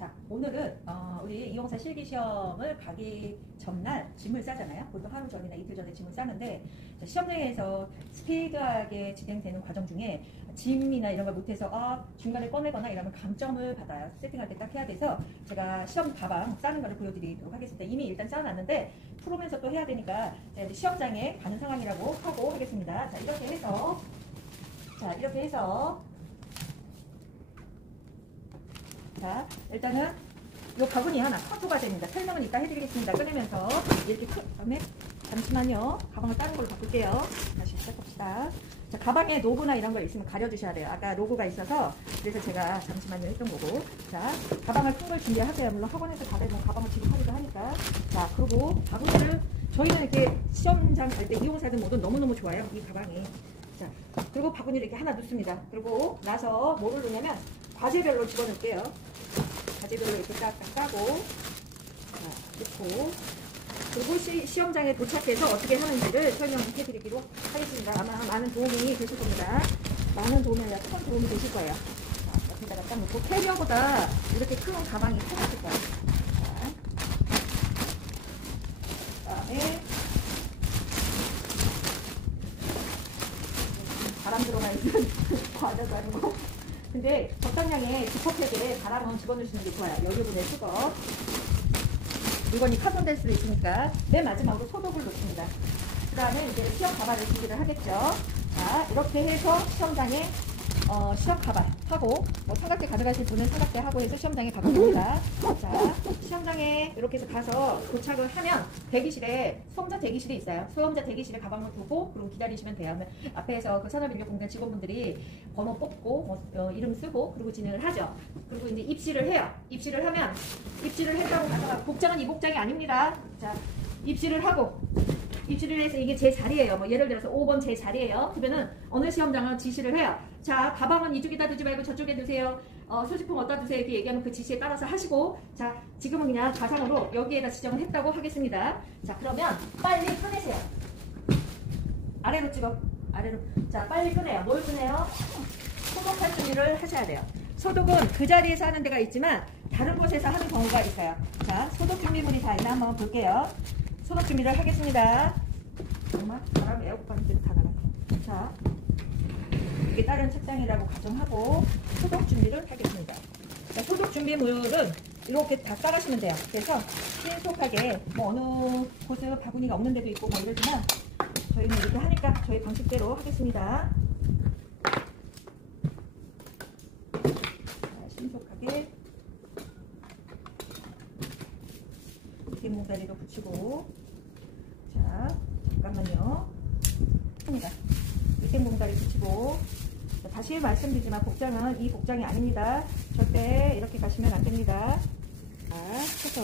자, 오늘은 우리 이용사 실기시험을 가기 전날 짐을 싸잖아요. 보통 하루 전이나 이틀 전에 짐을 싸는데, 시험장에서 스피드하게 진행되는 과정 중에 짐이나 이런 걸 못해서 중간에 꺼내거나 이러면 감점을 받아요. 세팅할 때 딱 해야 돼서 제가 시험 가방 싸는 거를 보여드리도록 하겠습니다. 이미 일단 싸놨는데 풀으면서 또 해야 되니까 이제 시험장에 가는 상황이라고 하고 하겠습니다. 자, 이렇게 해서 자, 일단은 이 바구니 하나 커트가 됩니다. 설명은 이따 해드리겠습니다. 꺼내면서 이렇게 다음에 잠시만요. 가방을 다른 걸로 바꿀게요. 다시 시작합시다. 자, 가방에 로고나 이런 거 있으면 가려주셔야 돼요. 아까 로고가 있어서 그래서 제가 잠시만요 했던 거고. 자, 가방을 큰 걸 준비하세요. 물론 학원에서 다들 뭐 가방을 지급하기도 하니까. 자, 그리고 바구니를 저희는 이렇게 시험장 갈 때 이용사들 모두 너무너무 좋아요. 이 가방이. 자, 그리고 바구니를 이렇게 하나 넣습니다. 그리고 나서 뭐를 넣냐면 과제별로 집어넣을게요. 과제별로 이렇게 딱 까고, 자, 넣고, 그리고 시험장에 도착해서 어떻게 하는지를 설명해 드리기로 하겠습니다. 아마 많은 도움이 되실 겁니다. 많은 도움이 아니라 큰 도움이 되실 거예요. 자, 여기다가 딱 넣고, 캐리어보다 이렇게 큰 가방이 커졌을 거예요. 자, 그 다음에, 바람 들어가 있는 과자도 아니고, 근데 적당량의 지퍼팩에 바람은 집어넣으시는 게 좋아요. 여유분의 수거. 물건이 파손될 수도 있으니까. 맨 마지막으로 소독을 놓습니다. 그 다음에 이제 시험 가발을 준비를 하겠죠. 자, 이렇게 해서 시험장에 시험 가발 하고, 뭐 삼각대 가져가실 분은 삼각대 하고 해서 시험장에 가면 됩니다. 자, 시험장에 이렇게 해서 가서 도착을 하면 대기실에 수험자 대기실이 있어요. 수험자 대기실에 가방을 두고 그럼 기다리시면 돼요. 앞에서 그 산업인력공단 직원분들이 번호 뽑고 이름 쓰고 그리고 진행을 하죠. 그리고 이제 입시를 해요. 입시를 하면 입시를 했다고 하다가 복장은 이 복장이 아닙니다. 자, 입시를 하고 입시를 해서 이게 제 자리예요. 뭐 예를 들어서 5번 제 자리예요. 그러면은 어느 시험장은 지시를 해요. 자, 가방은 이쪽에다 두지 말고 저쪽에 두세요. 소지품 어디다 두세요. 이렇게 얘기하면 그 지시에 따라서 하시고, 자, 지금은 그냥 가상으로 여기에다 지정을 했다고 하겠습니다. 자, 그러면 빨리 꺼내세요. 아래로 찍어. 아래로. 자, 빨리 꺼내요. 뭘 꺼내요? 소독할 준비를 하셔야 돼요. 소독은 그 자리에서 하는 데가 있지만 다른 곳에서 하는 경우가 있어요. 자, 소독 준비물이 다 있나 한번 볼게요. 소독 준비를 하겠습니다. 정말 바람 에어컨 다 나가. 자, 이게 다른 책상이라고 가정하고 소독 준비를 하겠습니다. 자, 소독 준비물은 이렇게 다 싸가시면 돼요. 그래서 신속하게 뭐 어느 곳에 바구니가 없는 데도 있고 뭐 이러지만 저희는 이렇게 하니까 저희 방식대로 하겠습니다. 자, 신속하게 뒷모다리도 붙이고, 자, 잠깐만요. 합니다. 윗등봉다리 붙이고. 자, 다시 말씀드리지만 복장은 이 복장이 아닙니다. 절대 이렇게 가시면 안 됩니다. 자, 해서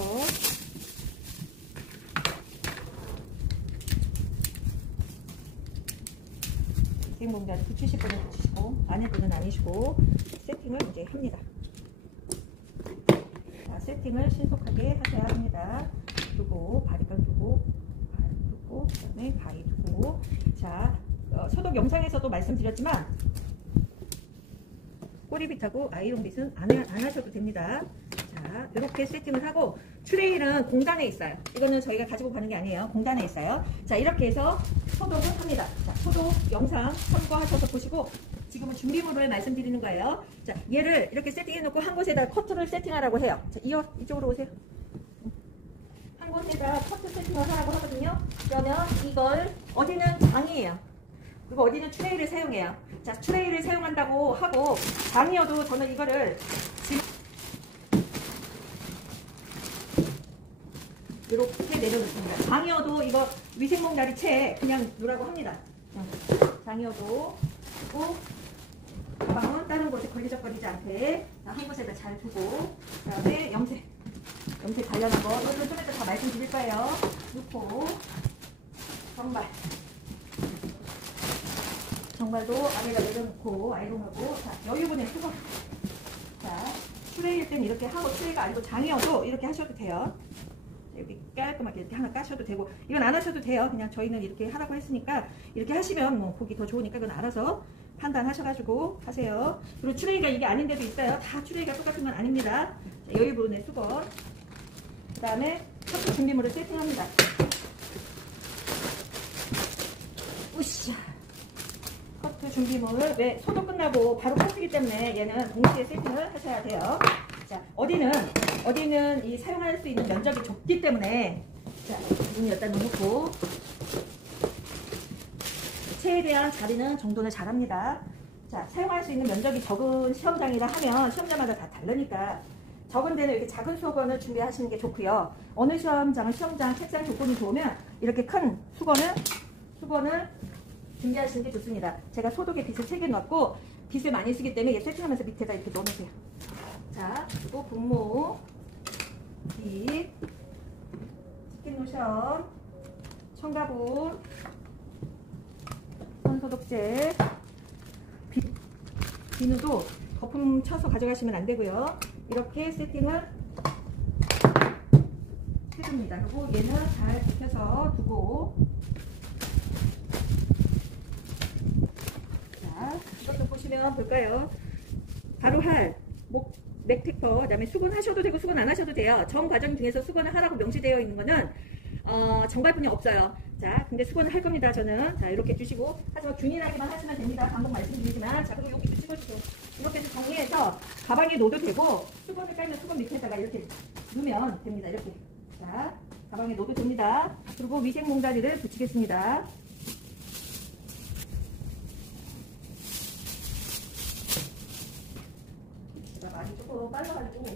윗등봉다리 붙이실 분은 붙이시고 아닐 분은 아니시고 세팅을 이제 합니다. 자, 세팅을 신속하게 하셔야 합니다. 두고 바리깡 두고 그 다음에 가위 두고. 자, 소독 영상에서도 말씀드렸지만 꼬리빗하고 아이롱빗은 안 하셔도 됩니다. 자, 이렇게 세팅을 하고 트레이는 공단에 있어요. 이거는 저희가 가지고 가는 게 아니에요. 공단에 있어요. 자, 이렇게 해서 소독을 합니다. 자, 소독 영상 참고하셔서 보시고 지금은 준비물을 말씀드리는 거예요. 자, 얘를 이렇게 세팅해 놓고 한 곳에다 커트를 세팅하라고 해요. 자, 이쪽으로 오세요. 한 곳에다 커트 세팅을 하라고 하거든요. 그러면 이걸 어디는 장이에요. 그리고 어디는 트레이를 사용해요. 자, 트레이를 사용한다고 하고 장이어도 저는 이거를 이렇게 내려놓습니다. 장이어도 이거 위생봉다리채 그냥 놓으라고 합니다. 장이어도 두고 가방은 다른 곳에 걸리적거리지 않게 한 곳에다 잘 두고, 그 다음에 염색 관련한 거 이거는 좀 이따 다 말씀드릴 거예요. 놓고 정발도 아래가 내려놓고 아이롱하고. 자, 여유분의 수거. 자, 트레이일 땐 이렇게 하고 트레이가 아니고 장이어도 이렇게 하셔도 돼요. 여기 깔끔하게 이렇게 하나 까셔도 되고 이건 안 하셔도 돼요. 그냥 저희는 이렇게 하라고 했으니까 이렇게 하시면 뭐 보기 더 좋으니까 이건 알아서 판단하셔가지고 하세요. 그리고 추레기가 이게 아닌 데도 있어요. 다 추레기가 똑같은 건 아닙니다. 자, 여유 부분의 수건. 그 다음에 커트 준비물을 세팅합니다. 으쌰. 커트 준비물. 왜 소독 끝나고 바로 커트기 때문에 얘는 동시에 세팅을 하셔야 돼요. 자, 어디는 이 사용할 수 있는 면적이 좁기 때문에 자, 문 여기다 넣어놓고 최대한 자리는 정돈을 잘합니다. 자, 사용할 수 있는 면적이 적은 시험장이라 하면 시험장마다 다 다르니까 적은 데는 이렇게 작은 수건을 준비하시는 게 좋고요. 어느 시험장은 시험장 책상 조건이 좋으면 이렇게 큰 수건을 준비하시는 게 좋습니다. 제가 소독에 빗을 3개 넣었고 빗을 많이 쓰기 때문에 세팅하면서 밑에다 이렇게 넣어놓으세요. 자, 그리고 분무, 빗, 치킨 로션, 첨가분, 손소독제, 비누도 거품 쳐서 가져가시면 안 되고요. 이렇게 세팅을 해줍니다. 그리고 얘는 잘 굽혀서 두고 자, 이것 좀 보시면 볼까요? 바로 맥테퍼, 그 다음에 수건 하셔도 되고 수건 안 하셔도 돼요. 전 과정 중에서 수건을 하라고 명시되어 있는 거는 정발분이 없어요. 자, 근데 수건을 할 겁니다. 저는. 자, 이렇게 주시고 하지만 균일하게만 하시면 됩니다. 반복 말씀드리지만 자, 그리고 여기 찍어주세요. 이렇게 해서 정리해서 가방에 넣어도 되고 수건을 깔면 수건 밑에다가 이렇게 넣으면 됩니다. 이렇게. 자, 가방에 넣어도 됩니다. 그리고 위생 몽다리를 붙이겠습니다. 제가 많이 조금 빨라가지고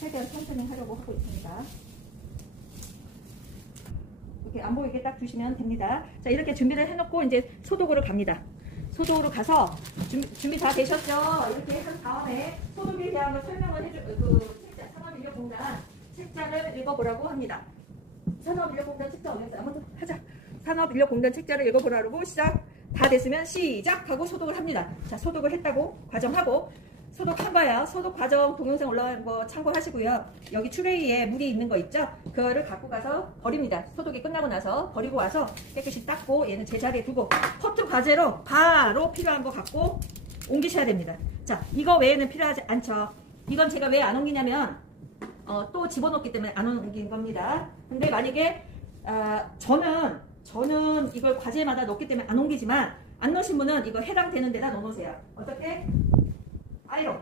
최대한 천천히 하려고 하고 있습니다. 이렇게 안 보이게 딱 두시면 됩니다. 자, 이렇게 준비를 해놓고 이제 소독으로 갑니다. 소독으로 가서 준비 다 되셨죠? 이렇게 한 다음에 소독에 대한 걸 설명을 책자, 산업인력공단 책자를 읽어보라고 합니다. 산업인력공단 책자 어디 있어요? 한번 더 하자. 산업인력공단 책자를 읽어보라고 시작. 다 됐으면 시작하고 소독을 합니다. 자, 소독을 했다고 과정하고 소독한 거예요. 소독 과정 동영상 올라간 거 참고하시고요. 여기 트레이에 물이 있는 거 있죠? 그거를 갖고 가서 버립니다. 소독이 끝나고 나서 버리고 와서 깨끗이 닦고 얘는 제자리에 두고 커트 과제로 바로 필요한 거 갖고 옮기셔야 됩니다. 자, 이거 외에는 필요하지 않죠. 이건 제가 왜 안 옮기냐면 또 집어넣기 때문에 안 옮긴 겁니다. 근데 만약에 저는 이걸 과제마다 넣기 때문에 안 옮기지만 안 넣으신 분은 이거 해당되는 데다 넣어놓으세요. 어떻게? 아이론.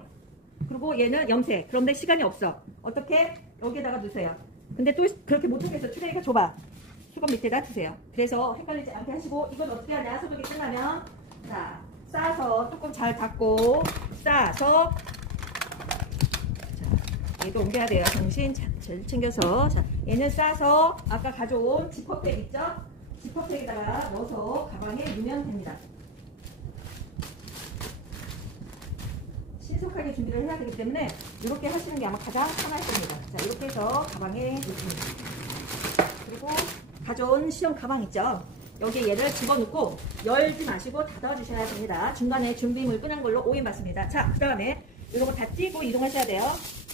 그리고 얘는 염색. 그런데 시간이 없어. 어떻게? 여기에다가 두세요. 근데 또 그렇게 못하겠어. 트레이가 좁아. 수건 밑에다 두세요. 그래서 헷갈리지 않게 하시고 이건 어떻게 하냐? 소독이 끝나면 자, 싸서 뚜껑 잘 닫고 싸서 자, 얘도 옮겨야 돼요. 정신 잘 챙겨서 자, 얘는 싸서 아까 가져온 지퍼백 있죠? 지퍼백에다가 넣어서 가방에 넣으면 됩니다. 신속하게 준비를 해야 되기 때문에 이렇게 하시는 게 아마 가장 편할 겁니다. 자, 이렇게 해서 가방에 넣습니다. 그리고 가져온 시험 가방 있죠? 여기에 얘를 집어넣고 열지 마시고 닫아주셔야 됩니다. 중간에 준비물 끄는 걸로 오인 받습니다. 자, 그 다음에 이거 다 띄고 이동하셔야 돼요.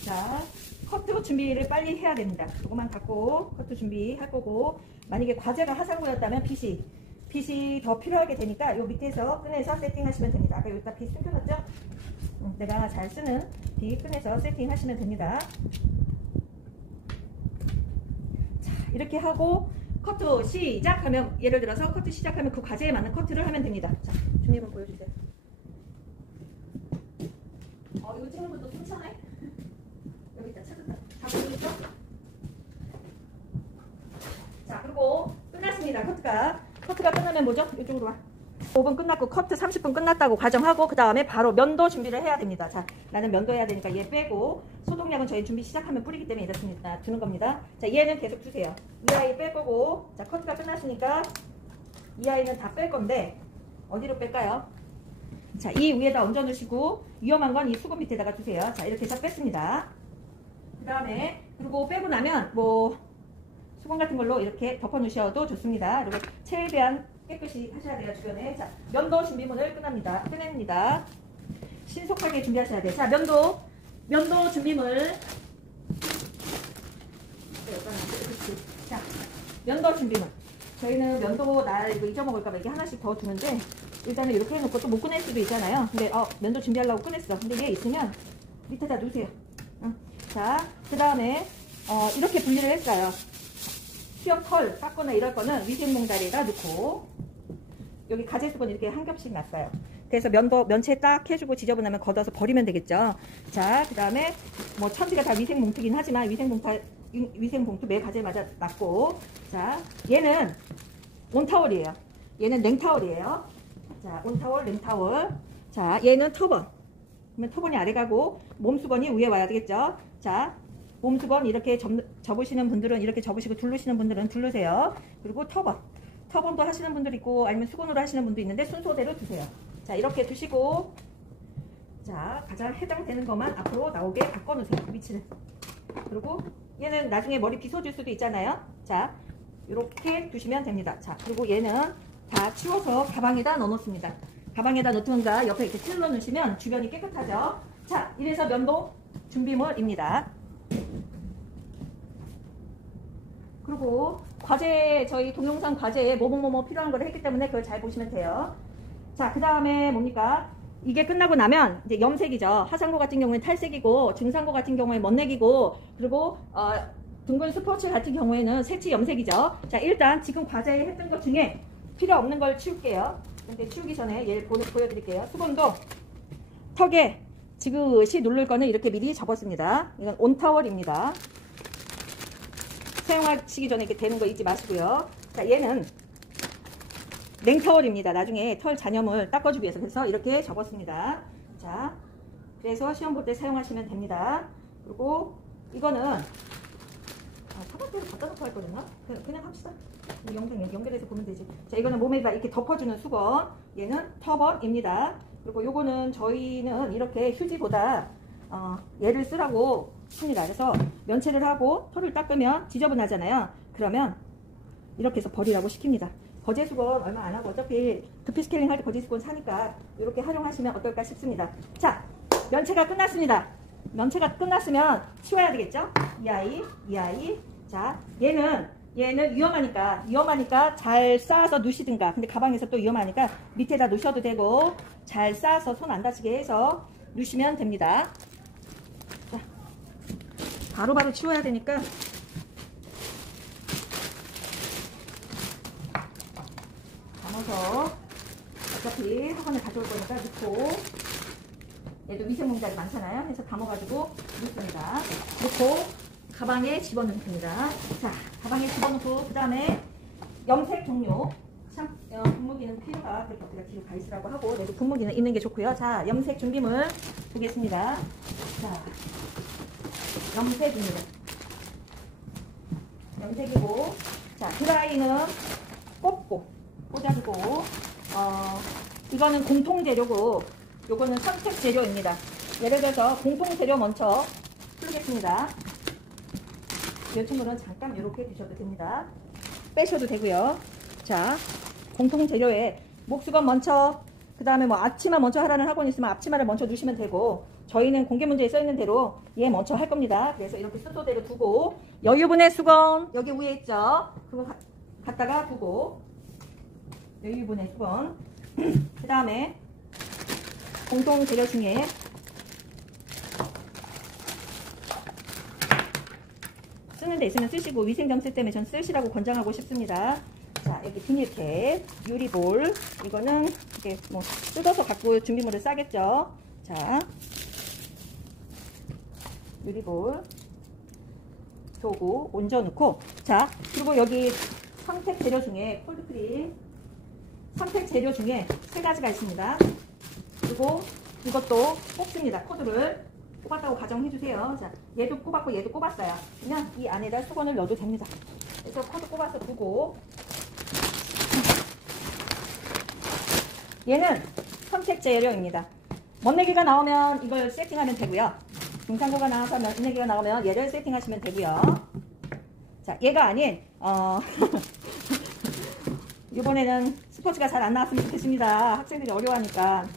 자, 커트 준비를 빨리 해야 됩니다. 이거만 갖고 커트 준비할 거고 만약에 과제가 하상구였다면 빗이 더 필요하게 되니까 요 밑에서 꺼내서 세팅하시면 됩니다. 아까 여기다 빗 숨겨놨죠? 내가 잘 쓰는 빗 꺼내서 세팅하시면 됩니다. 자, 이렇게 하고 커트 시작하면 예를 들어서 커트 시작하면 그 과제에 맞는 커트를 하면 됩니다. 자, 준비물 보여주세요. 이거 찍는 것도 괜찮아요? 여기 있다 찾았다. 다 보이죠? 자, 그리고 끝났습니다. 커트가 끝나면 뭐죠? 이쪽으로 와. 5분 끝났고 커트 30분 끝났다고 가정하고 그 다음에 바로 면도 준비를 해야 됩니다. 자, 나는 면도 해야 되니까 얘 빼고 소독약은 저희 준비 시작하면 뿌리기 때문에 이렇습니다. 두는 겁니다. 자, 얘는 계속 두세요. 이 아이 뺄 거고 자, 커트가 끝났으니까 이 아이는 다 뺄 건데 어디로 뺄까요? 자, 이 위에다 얹어 놓으시고 위험한 건 이 수건 밑에다가 두세요. 자, 이렇게 해서 뺐습니다. 그 다음에 그리고 빼고 나면 뭐 수건 같은 걸로 이렇게 덮어 놓으셔도 좋습니다. 그리고 최대한 깨끗이 하셔야 돼요. 주변에. 자, 면도 준비물을 꺼냅니다. 신속하게 준비하셔야 돼요. 자, 면도 준비물. 자, 면도 준비물. 저희는 면도 날 이거 잊어먹을까봐 이게 하나씩 더 두는데 일단은 이렇게 해놓고 또 못 꺼낼 수도 있잖아요. 근데 면도 준비하려고 꺼냈어. 근데 얘 있으면 밑에다 놓으세요. 자, 그 다음에 이렇게 분리를 했어요. 수염 털 깎거나 이럴 거는 위생봉다리에다 넣고, 여기 가제수건 이렇게 한 겹씩 놨어요. 그래서 면체 딱 해주고 지저분하면 걷어서 버리면 되겠죠. 자, 그 다음에 뭐 천지가 다 위생봉투긴 하지만 위생봉투 매 가제마다 놨고, 자, 얘는 온타월이에요. 얘는 냉타월이에요. 자, 온타월, 냉타월. 자, 얘는 터번. 그러면 터번이 아래 가고 몸수건이 위에 와야 되겠죠. 자, 몸수건 이렇게 접으시는 분들은 이렇게 접으시고 둘르시는 분들은 둘르세요. 그리고 터번도 하시는 분들 있고 아니면 수건으로 하시는 분도 있는데 순서대로 두세요. 자, 이렇게 두시고, 자, 가장 해당되는 것만 앞으로 나오게 바꿔놓으세요. 위치를. 그리고 얘는 나중에 머리 빗어줄 수도 있잖아요. 자, 이렇게 두시면 됩니다. 자, 그리고 얘는 다 치워서 가방에다 넣어놓습니다. 가방에다 넣던가 옆에 이렇게 틀어 놓으시면 주변이 깨끗하죠. 자, 이래서 면도 준비물입니다. 그리고 과제, 저희 동영상 과제에 뭐뭐 필요한 걸 했기 때문에 그걸 잘 보시면 돼요. 자, 그 다음에 뭡니까? 이게 끝나고 나면 이제 염색이죠. 하상고 같은 경우에는 탈색이고, 중상고 같은 경우에 멋내기고, 그리고 둥근 스포츠 같은 경우에는 색칠 염색이죠. 자, 일단 지금 과제에 했던 것 중에 필요 없는 걸 치울게요. 근데 치우기 전에 얘를 보여드릴게요. 수건도 턱에 지그시 누를 거는 이렇게 미리 접었습니다. 이건 온타월입니다. 사용하시기 전에 이렇게 되는 거 잊지 마시고요. 자, 얘는 냉타월입니다. 나중에 털 잔여물 닦아주기 위해서. 그래서 이렇게 접었습니다. 자, 그래서 시험 볼 때 사용하시면 됩니다. 그리고 이거는 사각대로 갖다 놓고 할 거였나? 그냥 합시다. 영상 연결해서 보면 되지. 자, 이거는 몸에다 이렇게 덮어주는 수건. 얘는 터번입니다. 그리고 요거는 저희는 이렇게 휴지보다 얘를 쓰라고 씁니다. 그래서 면체를 하고 털을 닦으면 지저분하잖아요. 그러면 이렇게 해서 버리라고 시킵니다. 거제수건 얼마 안 하고 어차피 두피 스케일링 할 때 거제수건 사니까 이렇게 활용하시면 어떨까 싶습니다. 자, 면체가 끝났습니다. 면체가 끝났으면 치워야 되겠죠? 이 아이. 자, 얘는 위험하니까 잘 쌓아서 놓으시든가. 근데 가방에서 또 위험하니까 밑에다 놓으셔도 되고, 잘 쌓아서 손 안 다치게 해서 놓으시면 됩니다. 자, 바로바로 치워야 되니까 담아서 어차피 학원에 가져올 거니까 넣고, 얘도 위생봉다리 많잖아요. 그래서 담아가지고 넣습니다. 넣고 가방에 집어넣으면 됩니다. 자, 가방에 집어넣고 그 다음에 염색 종료. 참 분무기는 필요가 그렇게 우리가 뒤로 가 있으라고 하고, 그래도 분무기는 있는 게 좋고요. 자, 염색 준비물 보겠습니다. 자, 염색입니다. 염색이고, 자, 드라이는 꽂아주고, 이거는 공통재료고, 요거는 선택재료입니다. 예를 들어서 공통재료 먼저 풀겠습니다. 면체물은 잠깐 이렇게 두셔도 됩니다. 빼셔도 되고요. 자, 공통재료에 목수건 먼저, 그 다음에 뭐 앞치마 먼저 하라는 학원 있으면 앞치마를 먼저 두시면 되고, 저희는 공개문제에 써있는 대로 얘 먼저 할 겁니다. 그래서 이렇게 순서대로 두고, 여유분해 수건 여기 위에 있죠. 그거 갖다가 두고, 여유분해 수건. 그 다음에 공통재료 중에 쓰는 데 있으면 쓰시고, 위생점 쓸 때문에 전 쓰시라고 권장하고 싶습니다. 자, 여기 비닐캡, 유리볼, 이거는 이렇게 뭐 뜯어서 갖고 준비물을 싸겠죠. 자, 유리볼, 도구 얹어놓고, 자, 그리고 여기 선택 재료 중에 콜드크림, 선택 재료 중에 3가지가 있습니다. 그리고 이것도 꼽습니다. 코드를 꼽았다고 가정해주세요. 자, 얘도 꼽았고 얘도 꼽았어요. 그냥 이 안에다 수건을 넣어도 됩니다. 그래서 코드 꼽아서 두고, 얘는 선택 재료입니다. 멋내기가 나오면 이걸 세팅하면 되고요. 중상고가 나와서 멋내기가 나오면 얘를 세팅하시면 되고요. 자, 얘가 아닌 이번에는 스포츠가 잘 안 나왔으면 좋겠습니다. 학생들이 어려워하니까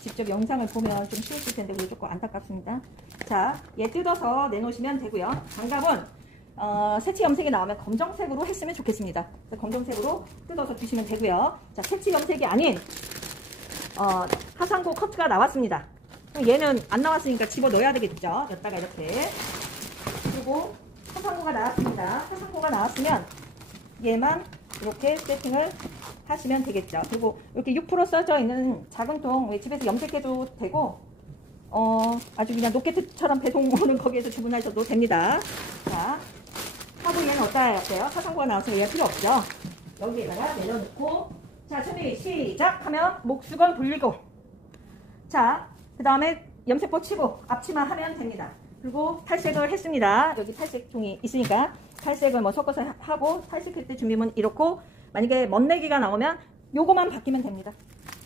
직접 영상을 보면 좀 쉬웠을 텐데 그게 조금 안타깝습니다. 자, 얘 뜯어서 내놓으시면 되고요. 장갑은 색칠 염색이 나오면 검정색으로 했으면 좋겠습니다. 그래서 검정색으로 뜯어서 주시면 되고요. 자, 색칠 염색이 아닌 화산고 커트가 나왔습니다. 얘는 안 나왔으니까 집어 넣어야 되겠죠. 여기다가 이렇게. 그리고 화산고가 나왔습니다. 화산고가 나왔으면 얘만 이렇게 세팅을 하시면 되겠죠. 그리고 이렇게 6% 써져 있는 작은 통 집에서 염색해도 되고 아주 그냥 로켓처럼 배송 오는 거기에서 주문하셔도 됩니다. 자, 하고 얘는 어때요? 화산고가 나와서 얘 필요 없죠. 여기에다가 내려놓고 자, 준비 시작 하면 목수건 돌리고 자, 그 다음에 염색포 치고 앞치마 하면 됩니다. 그리고 탈색을 했습니다. 여기 탈색통이 있으니까 탈색을 뭐 섞어서 하고 탈색할 때 준비물 이렇고 만약에 멋내기가 나오면 요거만 바뀌면 됩니다.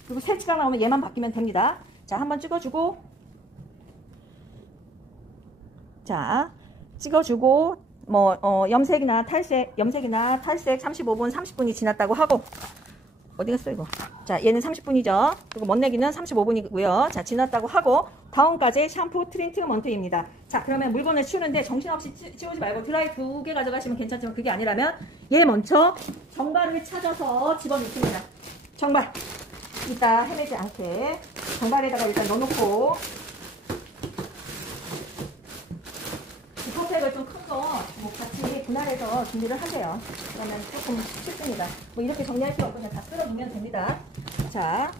그리고 새치가 나오면 얘만 바뀌면 됩니다. 자, 한번 찍어주고 자, 찍어주고 뭐 염색이나 탈색 35분 30분이 지났다고 하고 어디 갔어 이거. 자, 얘는 30분이죠. 그리고 멋내기는 35분이고요. 자, 지났다고 하고 다음까지 샴푸 트리트먼트입니다. 자, 그러면 물건을 치우는데 정신없이 치우지 말고 드라이 2개 가져가시면 괜찮지만 그게 아니라면 얘 먼저 정발을 찾아서 집어넣습니다. 정발 이따 헤매지 않게 정발에다가 일단 넣어놓고 컵팩을 좀 큰 거 같이 분할해서 준비를 하세요. 그러면 조금 쉽습니다. 뭐 이렇게 정리할 필요 없고 그냥 다 쓸어두면 됩니다. 자,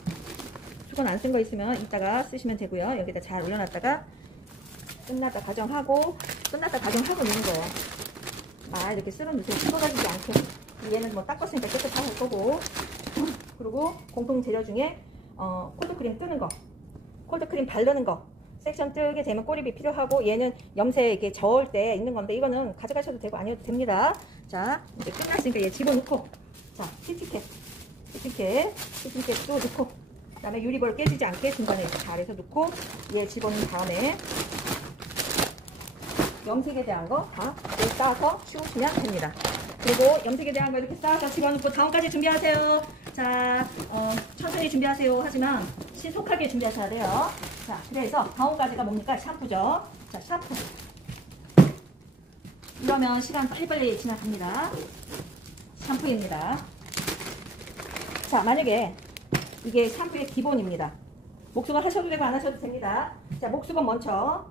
수건 안 쓴 거 있으면 이따가 쓰시면 되고요. 여기다 잘 올려놨다가 끝났다 가정하고 넣는 거예요. 이렇게 쓸어놓으세요. 씹어가지지 않게. 얘는 뭐 닦았으니까 깨끗할 거고. 그리고 공통 재료 중에 콜드크림 뜨는 거, 콜드크림 바르는 거. 섹션 뜨게 되면 꼬립이 필요하고 얘는 염색 이렇게 저을 때 있는 건데 이거는 가져가셔도 되고 아니어도 됩니다. 자, 이제 끝났으니까 얘 집어넣고 자, 키친캡도 넣고 그 다음에 유리볼 깨지지 않게 중간에 잘해서 넣고 얘 집어넣은 다음에 염색에 대한 거 다 쌓아서 치우시면 됩니다. 그리고 염색에 대한 거 이렇게 쌓아서 집어넣고 다음까지 준비하세요. 자, 천천히 준비하세요. 하지만 신속하게 준비하셔야 돼요. 자, 그래서 다음까지가 뭡니까? 샴푸죠. 자, 샴푸. 이러면 시간 빨리빨리 지나갑니다. 샴푸입니다. 자, 만약에 이게 샴푸의 기본입니다. 목수건 하셔도 되고 안 하셔도 됩니다. 자, 목수건 먼저.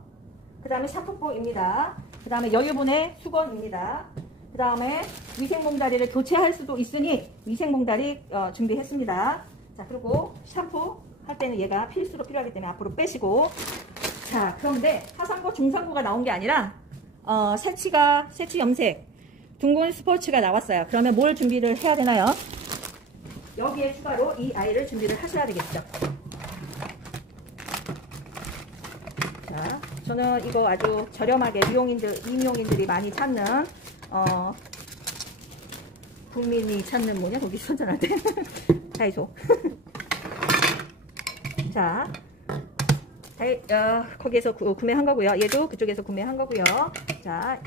그 다음에 샴푸포입니다. 그 다음에 여유분의 수건입니다. 그 다음에 위생몽다리를 교체할 수도 있으니 위생몽다리 준비했습니다. 자, 그리고 샴푸 할 때는 얘가 필수로 필요하기 때문에 앞으로 빼시고 자, 그런데 하상고 중상고가 나온 게 아니라 새치 염색 둥근 스포츠가 나왔어요. 그러면 뭘 준비를 해야 되나요? 여기에 추가로 이 아이를 준비를 하셔야 되겠죠. 자, 저는 이거 아주 저렴하게 임용인들이 많이 찾는 국민이 찾는 뭐냐 거기 선전할 때 다이소. 자, 거기에서 구매한 거고요. 얘도 그쪽에서 구매한 거고요. 자,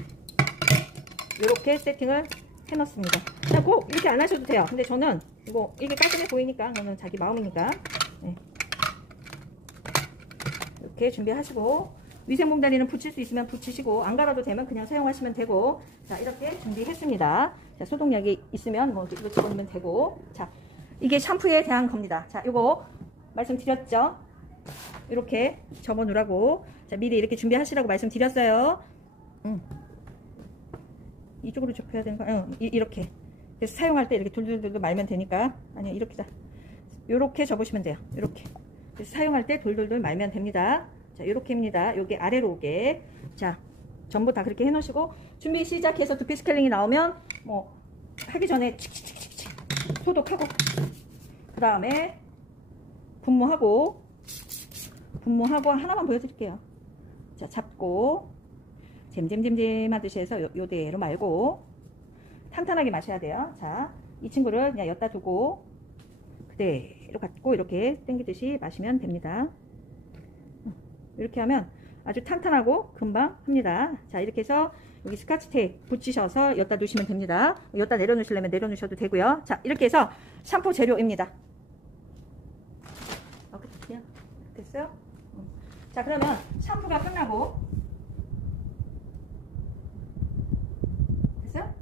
이렇게 세팅을 해놓습니다. 자, 꼭 이렇게 안 하셔도 돼요. 근데 저는 뭐 이게 깔끔해 보이니까 그거는 자기 마음이니까 네. 이렇게 준비하시고 위생봉다리는 붙일 수 있으면 붙이시고 안 갈아도 되면 그냥 사용하시면 되고 자, 이렇게 준비했습니다. 자, 소독약이 있으면 뭐 이거 집어넣으면 되고 자, 이게 샴푸에 대한 겁니다. 자, 이거 말씀드렸죠? 이렇게 접어놓으라고 자, 미리 이렇게 준비하시라고 말씀드렸어요. 이쪽으로 접혀야 되는 거 이렇게 그래서 사용할 때 이렇게 돌돌돌 말면 되니까 아니요 이렇게다 이렇게 접으시면 돼요. 이렇게 그래서 사용할 때 돌돌돌 말면 됩니다. 자, 이렇게입니다. 요게 아래로 오게 자, 전부 다 그렇게 해놓으시고 준비 시작해서 두피 스케일링이 나오면 뭐 하기 전에 칙칙칙칙 소독하고 그 다음에 분무하고 하나만 보여드릴게요. 자, 잡고 잼잼잼잼 하듯이 해서 요대로 말고 탄탄하게 마셔야 돼요. 자, 이 친구를 그냥 엿다 두고 그대로 갖고 이렇게 당기듯이 마시면 됩니다. 이렇게 하면 아주 탄탄하고 금방 합니다. 자, 이렇게 해서 여기 스카치 테이프 붙이셔서 엿다 두시면 됩니다. 엿다 내려놓으시려면 내려놓으셔도 되고요. 자, 이렇게 해서 샴푸 재료입니다. 그냥 됐어요? 자, 그러면 샴푸가 끝나고 됐어요?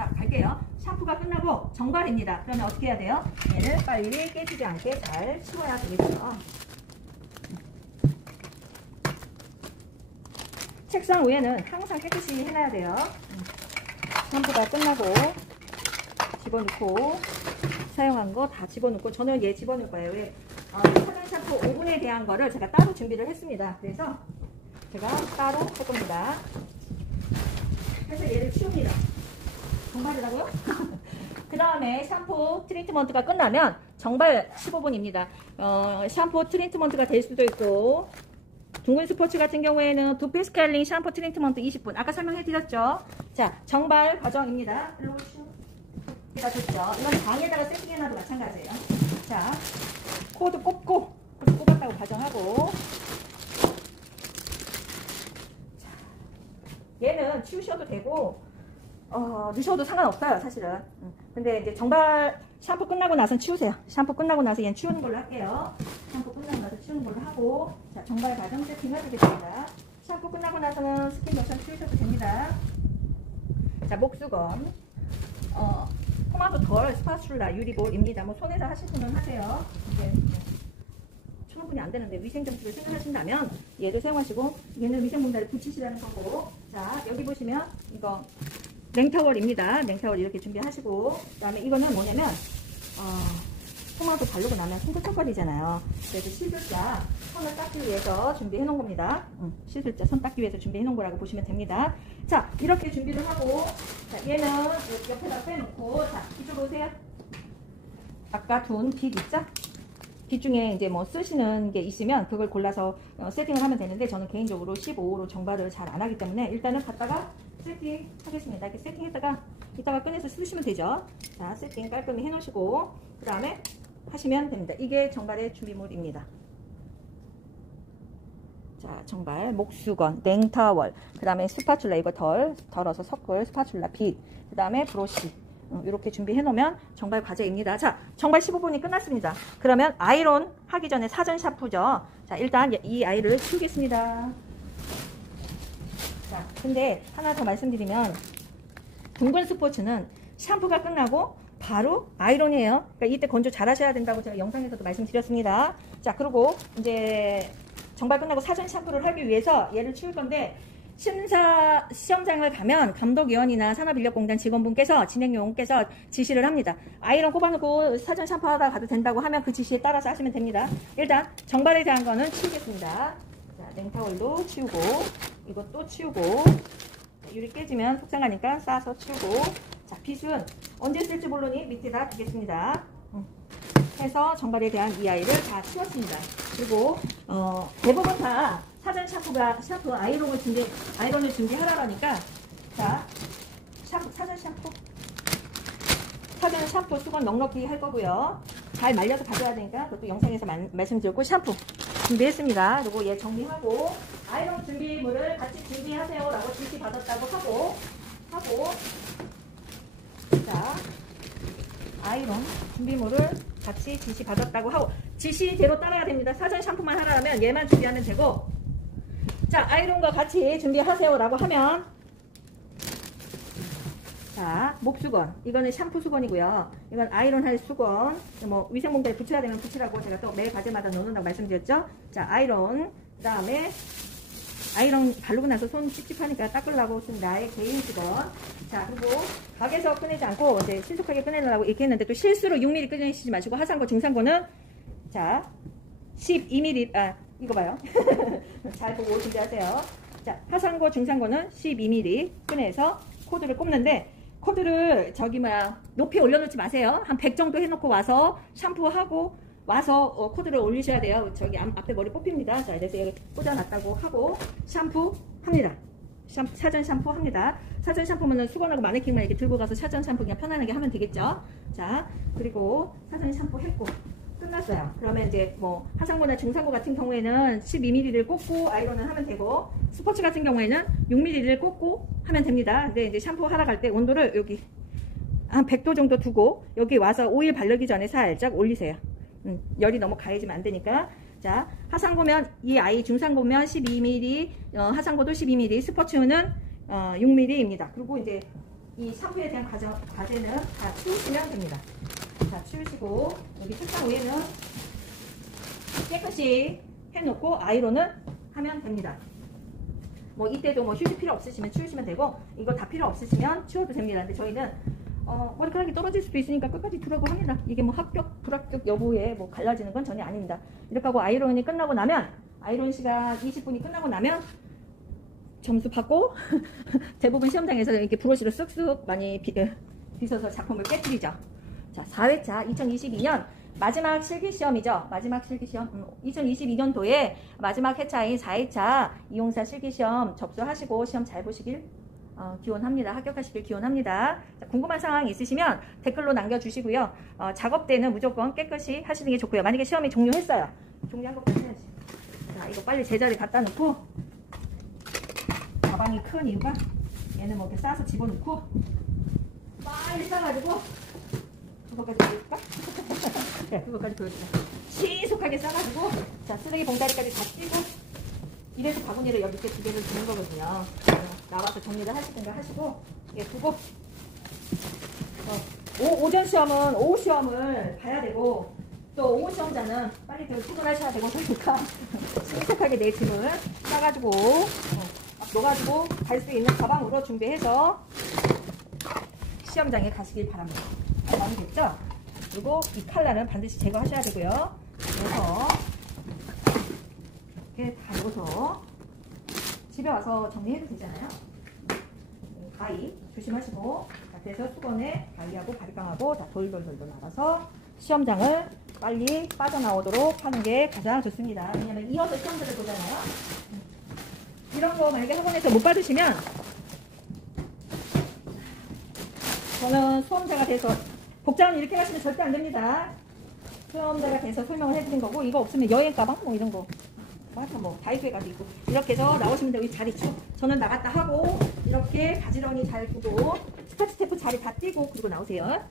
자, 갈게요. 샴푸가 끝나고 정발입니다. 그러면 어떻게 해야 돼요? 얘를 빨리 깨지지 않게 잘 치워야 되겠죠. 책상 위에는 항상 깨끗이 해놔야 돼요. 샴푸가 끝나고 집어넣고 사용한 거 다 집어넣고, 저는 얘 집어넣을 거예요. 왜? 사전 샴푸 오븐에 대한 거를 제가 따로 준비를 했습니다. 그래서 제가 따로 할 겁니다. 그래서 얘를 치웁니다. 정발이라고요? 그 다음에 샴푸 트리트먼트가 끝나면 정발 15분입니다. 샴푸 트리트먼트가 될 수도 있고, 둥근 스포츠 같은 경우에는 두피 스케일링 샴푸 트리트먼트 20분. 아까 설명해 드렸죠? 자, 정발 과정입니다. 이렇게 됐죠? 이건 방에다가 세팅해놔도 마찬가지예요. 자, 코드 꼽고, 코드 꼽았다고 가정하고, 자, 얘는 치우셔도 되고, 넣으셔도 상관없어요, 사실은. 근데 이제 정발 샴푸 끝나고 나서 치우세요. 샴푸 끝나고 나서 얘는 치우는 걸로 할게요. 샴푸 끝나고 나서 치우는 걸로 하고, 자, 정발 과정 세팅을 하겠습니다. 샴푸 끝나고 나서는 스킨 로션 치우셔도 됩니다. 자, 목수건, 토마토 덜 스파츌라 유리볼입니다. 뭐 손에서 하실 분은 하세요. 이게 1,000원분이 안 되는데 위생점수를 생각하신다면 얘를 사용하시고, 얘는 위생봉다를 붙이시라는 거고. 자, 여기 보시면 이거 냉타월입니다. 냉타월 이렇게 준비하시고, 그 다음에 이거는 뭐냐면 토마토 바르고 나면 손끝적거리잖아요. 그래서 씻을자 손을 닦기 위해서 준비해 놓은 겁니다. 씻을자 손 닦기 위해서 준비해 놓은 거라고 보시면 됩니다. 자, 이렇게 준비를 하고, 자, 얘는 옆에다 빼놓고, 자, 이쪽으로 오세요. 아까 둔 빗 있죠? 빗 중에 이제 뭐 쓰시는 게 있으면 그걸 골라서 세팅을 하면 되는데, 저는 개인적으로 15호로 정발을 잘 안 하기 때문에 일단은 갖다가 세팅 하겠습니다. 이렇게 세팅했다가 이따가 꺼내서 쓰시면 되죠. 자, 세팅 깔끔히 해 놓으시고, 그 다음에 하시면 됩니다. 이게 정발의 준비물입니다. 자, 정발, 목수건, 냉타월, 그 다음에 스파츌라, 이거 덜어서 섞을 스파츌라 빗, 그 다음에 브러쉬, 이렇게 준비해 놓으면 정발 과제입니다. 자, 정발 15분이 끝났습니다. 그러면 아이론 하기 전에 사전 샴푸죠. 자, 일단 이 아이를 치우겠습니다. 자, 근데 하나 더 말씀드리면, 둥근 스포츠는 샴푸가 끝나고 바로 아이론이에요. 그러니까 이때 건조 잘 하셔야 된다고 제가 영상에서도 말씀드렸습니다. 자, 그리고 이제 정발 끝나고 사전 샴푸를 하기 위해서 얘를 치울 건데, 시험장을 가면 감독위원이나 산업인력공단 직원분께서, 진행요원께서 지시를 합니다. 아이론 꼽아놓고 사전 샴푸하다 가도 된다고 하면 그 지시에 따라서 하시면 됩니다. 일단 정발에 대한 거는 치우겠습니다. 자, 냉타월로 치우고, 이것도 치우고, 유리 깨지면 속상하니까 싸서 치우고. 자, 빗은 언제 쓸지 모르니 밑에다 두겠습니다. 해서 정발에 대한 이 아이를 다 치웠습니다. 그리고 대부분 다 사전 샴푸 아이론을 준비하라니까, 자, 사전 샴푸 수건 넉넉히 할 거고요. 잘 말려서 가져야 되니까 그것도 영상에서 말씀드렸고, 샴푸 준비했습니다. 그리고 얘 정리하고, 아이론 준비물을 같이 준비하세요 라고 지시 받았다고 하고, 자, 아이론 준비물을 같이 지시 받았다고 하고, 지시대로 따라야 됩니다. 사전 샴푸만 하라면 얘만 준비하면 되고, 자, 아이론과 같이 준비하세요 라고 하면, 자, 목수건, 이거는 샴푸 수건이고요. 이건 아이론 할 수건, 뭐 위생봉다에 붙여야 되면 붙이라고 제가 또 매 과제마다 넣는다고 말씀드렸죠. 자, 아이론, 그 다음에 아이론 바르고 나서 손 찝찝하니까 닦으려고 쓴 나의 개인 수건. 자, 그리고 각에서 꺼내지 않고 이제 신속하게 꺼내려고 이렇게 했는데, 또 실수로 6mm 꺼내시지 마시고, 하상고, 중상고는 자 12mm, 이거 봐요. 잘 보고 준비하세요. 자, 하상고, 중상고는 12mm 꺼내서 코드를 꼽는데, 코드를 높이 올려놓지 마세요. 한 100 정도 해놓고 와서 샴푸하고 와서 코드를 올리셔야 돼요. 저기 앞에 머리 뽑힙니다. 자, 그래서 여기 꽂아놨다고 하고 샴푸 합니다. 사전 샴푸 합니다. 사전 샴푸면 수건하고 마네킹만 이렇게 들고 가서 사전 샴푸 그냥 편안하게 하면 되겠죠. 자, 그리고 사전 샴푸 했고 끝났어요. 그러면 이제 뭐 하상고나 중상고 같은 경우에는 12mm를 꽂고 아이론을 하면 되고, 스포츠 같은 경우에는 6mm를 꽂고 하면 됩니다. 근데 이제 샴푸 하러 갈 때 온도를 여기 한 100도 정도 두고, 여기 와서 오일 바르기 전에 살짝 올리세요. 열이 너무 가해지면 안 되니까. 자, 하상고면 이 아이, 중상고면 12mm, 하상고도 12mm, 스포츠는 6mm입니다. 그리고 이제 이 샴푸에 대한 과제는 다 치우시면 됩니다. 자, 치우시고 여기 책상 위에는 깨끗이 해놓고 아이론을 하면 됩니다. 뭐 이때도 뭐 휴지 필요 없으시면 치우시면 되고 이거 다 필요 없으시면 치워도 됩니다. 근데 저희는 머리카락이 떨어질 수도 있으니까 끝까지 두라고 합니다. 이게 뭐 합격 불합격 여부에 뭐 갈라지는 건 전혀 아닙니다. 이렇게 하고 아이론이 끝나고 나면 아이론 시간 20분이 끝나고 나면 점수 받고 대부분 시험장에서 이렇게 브러쉬로 쓱쓱 많이 빗어서 작품을 깨뜨리죠. 자, 4회차 2022년 마지막 실기시험이죠. 마지막 실기시험 2022년도에 마지막 회차인 4회차 이용사 실기시험 접수하시고 시험 잘 보시길 기원합니다. 합격하시길 기원합니다. 자, 궁금한 사항 있으시면 댓글로 남겨주시고요. 작업 때는 무조건 깨끗이 하시는 게 좋고요. 만약에 시험이 종료했어요. 종료한 것까지 해야지. 자, 이거 빨리 제자리에 갖다 놓고 가방이 큰 이유가 얘는 뭐 이렇게 싸서 집어넣고 빨리 싸가지고 그거까지 보여줄까? 네, 그거까지 보여줄까? 신속하게 싸가지고 자, 쓰레기 봉다리까지 다 띄고 이래서 바구니를 여기 이렇게 두 개를 두는 거거든요. 나와서 정리를 하시든가 하시고 예, 두고 오전 시험은 오후 시험을 봐야 되고 또 오후 시험자는 빨리 출근하셔야 되고 그러니까 신속하게 내 짐을 싸가지고 넣어가지고 갈 수 있는 가방으로 준비해서 시험장에 가시길 바랍니다. 아시겠죠? 그리고 이 칼날은 반드시 제거하셔야 되고요. 그래서 이렇게 다 넣어서 집에 와서 정리해도 되잖아요. 가위 조심하시고 그래서 수건에 가위하고 바리깡하고 다 돌돌돌돌 나가서 시험장을 빨리 빠져나오도록 하는 게 가장 좋습니다. 왜냐면 이어서 시험들을 보잖아요. 이런 거 만약에 학원에서 못 받으시면 저는 수험자가 돼서 복장은 이렇게 하시면 절대 안 됩니다. 수험자가 돼서 설명을 해드린 거고 이거 없으면 여행 가방 뭐 이런 거 맞아 뭐 다이소에 가도 있고 이렇게 해서 나오시면 여기 자리 쳐 저는 나갔다 하고 이렇게 가지런히 잘 두고 스카치 테이프 자리 다 띄고 그리고 나오세요.